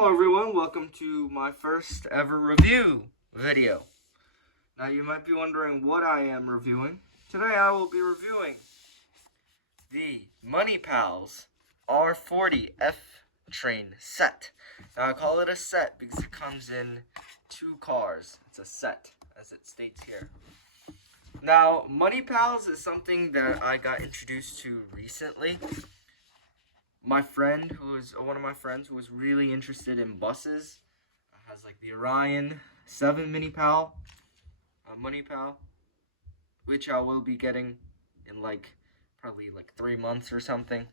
Hello everyone, welcome to my first ever review video. Now you might be wondering what I am reviewing. Today I will be reviewing the Munipals R-40 F-Train set. Now I call it a set because it comes in 2 cars. It's a set, as it states here. Now, Munipals is something that I got introduced to recently. My friend, one of my friends who was really interested in buses, has like the Orion 7 Munipal, which I will be getting in probably 3 months or something.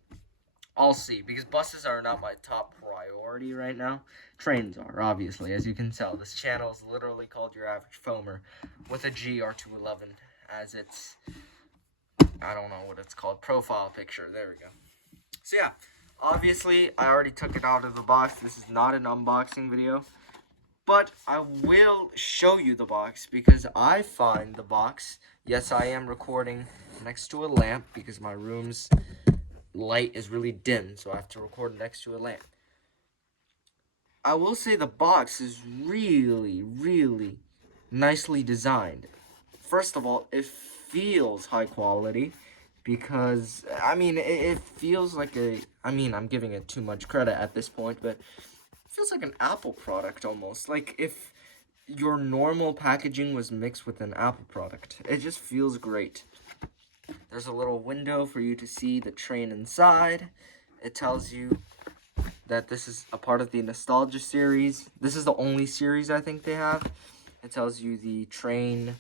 I'll see, because buses are not my top priority right now. Trains are, obviously, as you can tell. This channel is literally called Your Average Foamer with a GR211 as its, I don't know what it's called, profile picture. There we go. So yeah. Obviously, I already took it out of the box. This is not an unboxing video. But I will show you the box because I find the box. Yes, I am recording next to a lamp because my room's light is really dim. So I have to record next to a lamp. I will say the box is really, really nicely designed. First of all, it feels high quality. Because, it feels like I'm giving it too much credit at this point, but it feels like an Apple product almost. Like if your normal packaging was mixed with an Apple product. It just feels great. There's a little window for you to see the train inside. It tells you that this is a part of the Nostalgia series. This is the only series I think they have. It tells you the train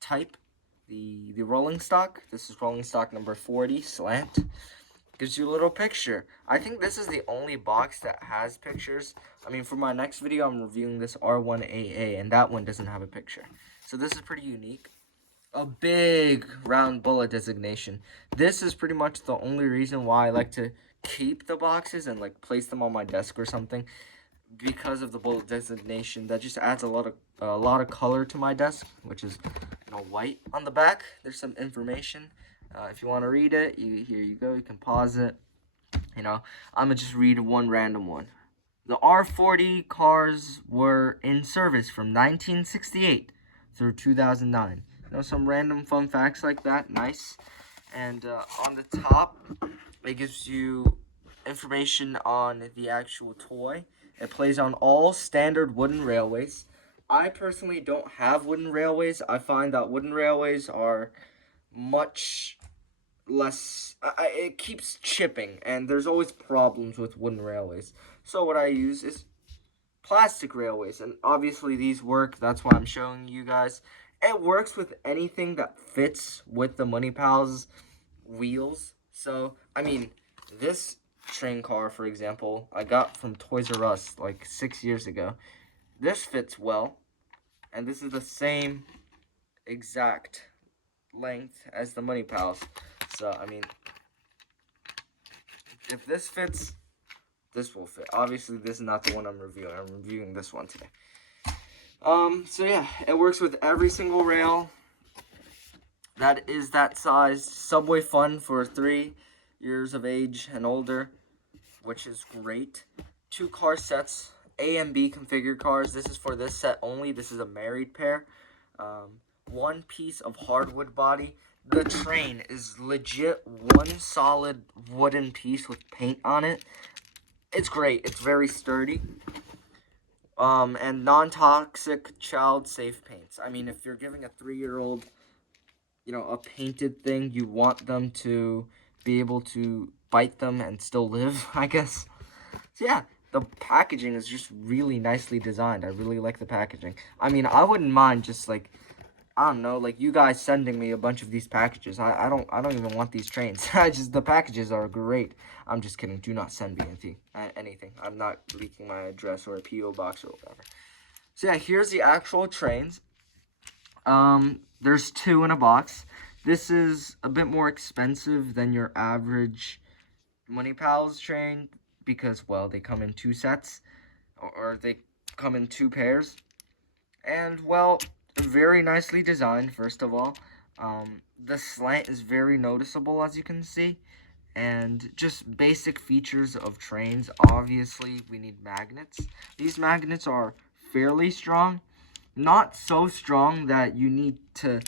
type. The rolling stock. This is rolling stock number 40 slant. Gives you a little picture. I think this is the only box that has pictures. For my next video, I'm reviewing this R1AA, and that one doesn't have a picture. So this is pretty unique. A big round bullet designation. This is pretty much the only reason why I like to keep the boxes and place them on my desk or something. Because of the bullet designation, that just adds a lot of color to my desk, which is white. On the back, there's some information. If you want to read it, here you go. You can pause it. I'm gonna just read one random one. The R-40 cars were in service from 1968 through 2009. Some random fun facts like that. Nice. And on the top, it gives you information on the actual toy. It plays on all standard wooden railways. I personally don't have wooden railways. I find that wooden railways are much less... it keeps chipping, and there's always problems with wooden railways. So what I use is plastic railways, and obviously these work. That's why I'm showing you guys. It works with anything that fits with the Munipals wheels. So, this train car, for example, I got from Toys R Us 6 years ago. This fits well, and this is the same exact length as the Munipals. So, if this fits, this will fit. Obviously, this is not the one I'm reviewing. I'm reviewing this one today. So yeah, it works with every single rail that is that size. Subway Fun for 3 years of age and older, which is great. 2 car sets, A and B configured cars. This is for this set only. This is a married pair. 1 piece of hardwood body. The train is legit one solid wooden piece with paint on it. It's great. It's very sturdy. And non-toxic, child-safe paints. If you're giving a 3-year-old, a painted thing, you want them to be able to bite them and still live, I guess. So yeah, the packaging is just really nicely designed. I really like the packaging. I wouldn't mind just you guys sending me a bunch of these packages. I don't even want these trains. The packages are great. I'm just kidding. Do not send me anything. I'm not leaking my address or a P.O. box or whatever. So yeah, here's the actual trains. There's 2 in a box. This is a bit more expensive than your average Munipals train because, well, they come in 2 sets, or they come in 2 pairs. And, well, very nicely designed, first of all. The slant is very noticeable, as you can see. And just basic features of trains. Obviously, we need magnets. These magnets are fairly strong. Not so strong that you need to,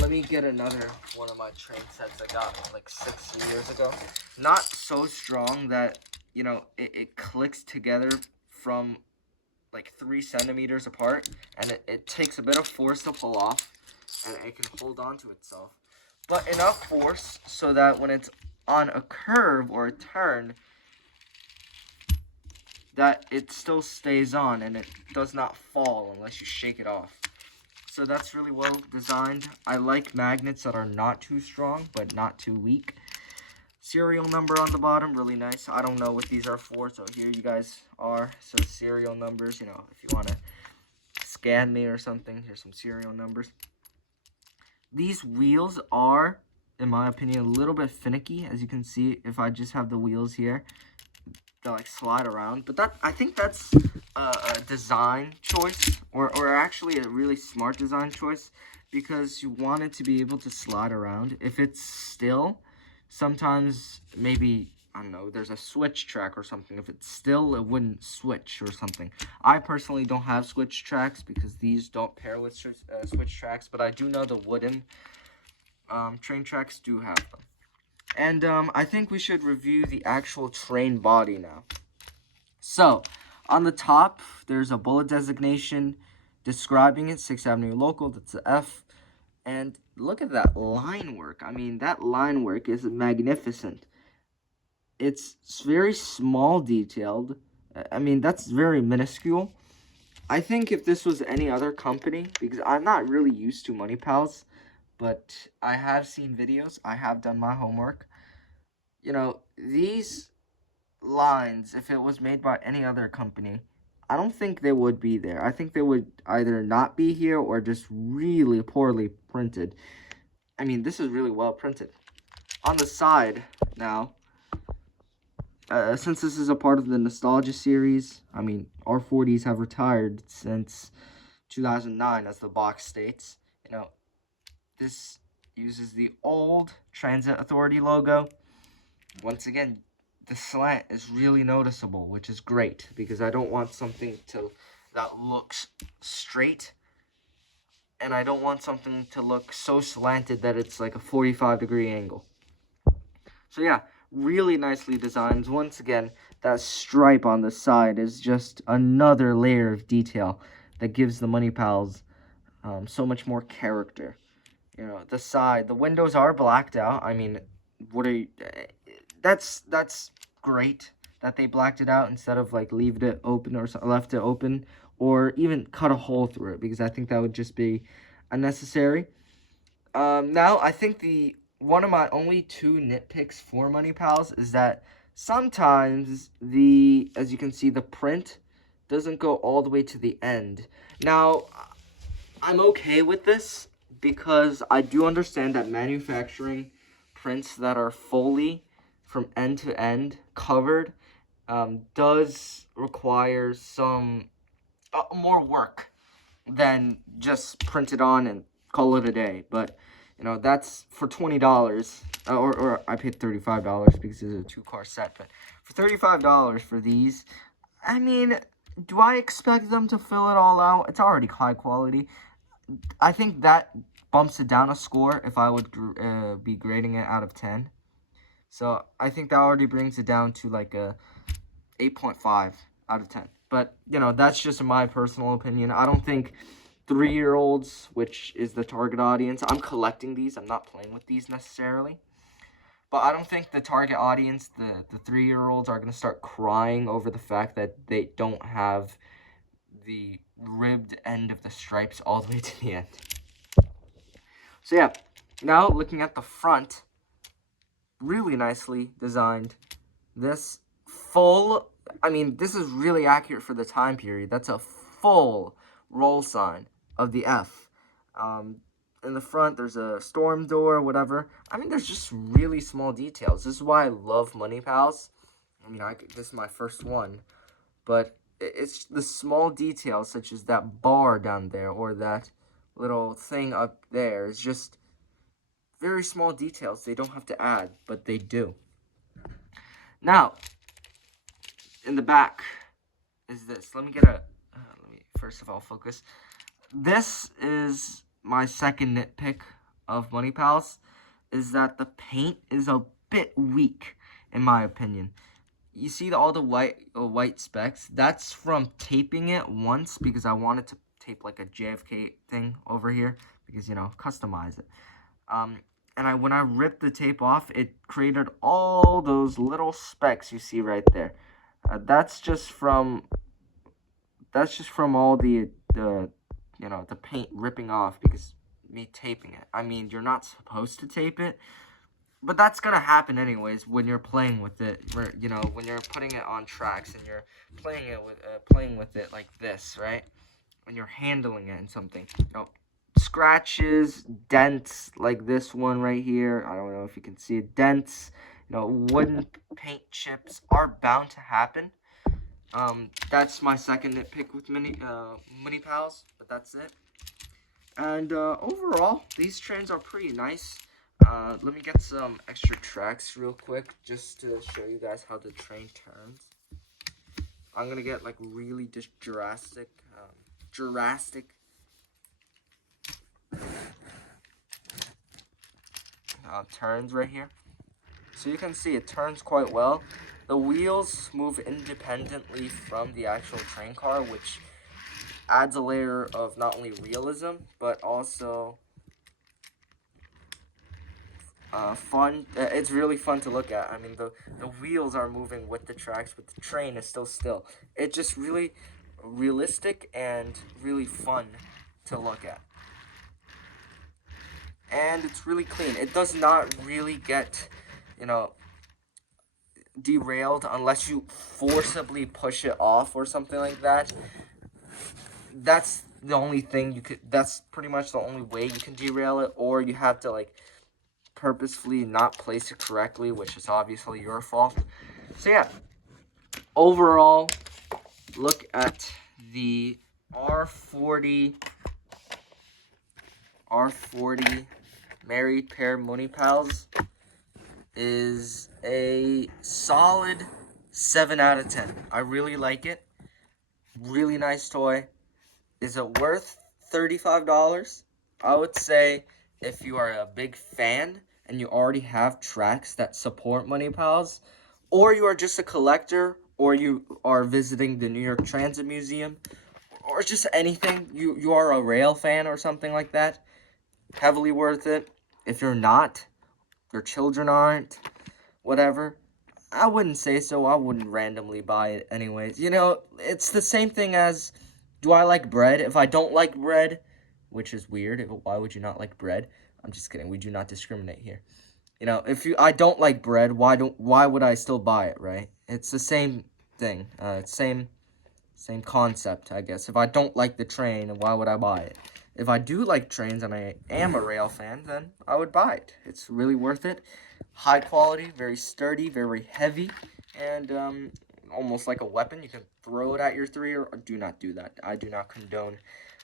let me get another one of my train sets I got like 6 years ago. Not so strong that, it clicks together from like 3 centimeters apart, and it takes a bit of force to pull off, and it can hold on to itself. But enough force so that when it's on a curve or a turn, that it still stays on and it does not fall unless you shake it off. So that's really well designed. I like magnets that are not too strong but not too weak. Serial number on the bottom, really nice. I don't know what these are for, so here you guys are. So serial numbers, if you want to scan me or something, here's some serial numbers. These wheels are, in my opinion, a little bit finicky. As you can see, if I just have the wheels here, they'll like slide around. But I think that's a design choice, or actually a really smart design choice, because you want it to be able to slide around. If it's still, sometimes maybe, I don't know, there's a switch track or something. If it's still, it wouldn't switch or something. I personally don't have switch tracks because these don't pair with switch tracks, but I do know the wooden train tracks do have them. And I think we should review the actual train body now. So, on the top, there's a bullet designation describing it, 6th Avenue Local, that's the F. And look at that line work. I mean, that line work is magnificent. It's very small detailed. I mean, that's very minuscule. I think if this was any other company, because I'm not really used to Munipals, but I have seen videos, I have done my homework. These lines, if it was made by any other company, I don't think they would be there. I think they would either not be here or just really poorly printed. I mean, this is really well printed. On the side, now, since this is a part of the Nostalgia series, I mean, R-40s have retired since 2009, as the box states. This uses the old Transit Authority logo. Once again, the slant is really noticeable, which is great, because I don't want something that looks straight, and I don't want something to look so slanted that it's like a 45-degree angle. So yeah, really nicely designed. Once again, that stripe on the side is just another layer of detail that gives the Munipals so much more character. The side, the windows are blacked out. I mean, that's great that they blacked it out instead of like leaving it open or left it open, or even cut a hole through it, because I think that would just be unnecessary. Now I think one of my only 2 nitpicks for Munipals is that sometimes as you can see, the print doesn't go all the way to the end. Now, I'm okay with this, because I do understand that manufacturing prints that are fully from end to end covered does require some more work than just print it on and call it a day. But that's for $20, or I paid $35 because it's a 2-car set. But for $35 for these, I mean, do I expect them to fill it all out? It's already high quality. I think that bumps it down a score if I would be grading it out of 10. So I think that already brings it down to like a 8.5 out of 10. But, that's just my personal opinion. I don't think 3-year-olds, which is the target audience, I'm collecting these, I'm not playing with these necessarily. But I don't think the target audience, the 3-year-olds, are going to start crying over the fact that they don't have the ribbed end of the stripes all the way to the end. So yeah, now looking at the front, really nicely designed. This this is really accurate for the time period. That's a full roll sign of the F. In the front, there's a storm door, whatever. I mean, there's just really small details. This is why I love Munipals. I mean, this is my first one. But it's the small details, such as that bar down there, or that little thing up there. It's just very small details they don't have to add, but they do. Now, in the back is this. Let me get let me first of all focus. This is my second nitpick of Munipals, is that the paint is a bit weak, in my opinion. You see all the white specks? That's from taping it once, because I wanted to tape like a JFK thing over here, because, you know, customize it. And when I ripped the tape off, it created all those little specks you see right there. That's just from all the you know, the paint ripping off because me taping it. I mean, you're not supposed to tape it, but that's gonna happen anyways when you're playing with it. You know, when you're putting it on tracks and you're playing with it like this, right? When you're handling it in something, you know, scratches, dents like this one right here. I don't know if you can see it. Dents, you know, wooden paint chips are bound to happen. That's my second nitpick with Munipals, but that's it. And overall, these trains are pretty nice. Let me get some extra tracks real quick, just to show you guys how the train turns. I'm gonna get like really just Jurassic turns right here. So you can see it turns quite well. The wheels move independently from the actual train car, which adds a layer of not only realism, but also fun. It's really fun to look at. I mean, the wheels are moving with the tracks, but the train is still. It's just really realistic and really fun to look at. And it's really clean. It does not really get, you know, derailed unless you forcibly push it off or something like that. That's the only thing you could, that's pretty much the only way you can derail it, or you have to like purposefully not place it correctly, which is obviously your fault. So yeah, overall, look at the R-40 married pair Munipals. Is a solid 7 out of 10. I really like it. Really nice toy. Is it worth $35? I would say if you are a big fan and you already have tracks that support Munipals, or you are just a collector, or you are visiting the New York Transit Museum, or just anything, you are a rail fan or something like that, heavily worth it. If you're not, your children aren't, whatever, I wouldn't say so. I wouldn't randomly buy it anyways. You know, it's the same thing as, do I like bread? If I don't like bread, which is weird, why would you not like bread? I'm just kidding. We do not discriminate here. You know, I don't like bread, why would I still buy it, right? It's the same thing. Same concept, I guess. If I don't like the train, why would I buy it? If I do like trains and I am a rail fan, then I would buy it. It's really worth it. High quality, very sturdy, very heavy, and almost like a weapon. You can throw it at your three, or do not do that. I do not condone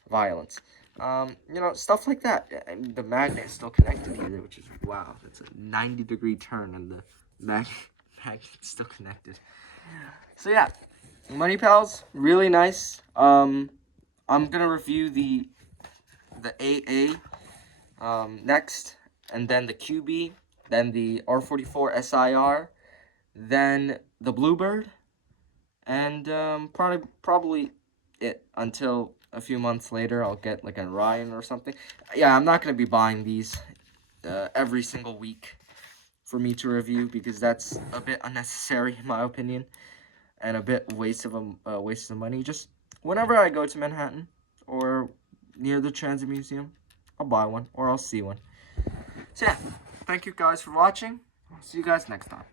violence. You know, stuff like that. And the magnet is still connected here, which is, wow, that's a 90-degree turn, and the magnet's still connected. So yeah, Munipals, really nice. I'm gonna review the AA next, and then the QB, then the R-44 SIR, then the Bluebird, and probably it until a few months later. I'll get like a Ryan or something. Yeah, I'm not gonna be buying these every single week for me to review, because that's a bit unnecessary in my opinion, and a bit waste of money. Just whenever I go to Manhattan or near the Transit Museum, I'll buy one, or I'll see one. So yeah, thank you guys for watching. I'll see you guys next time.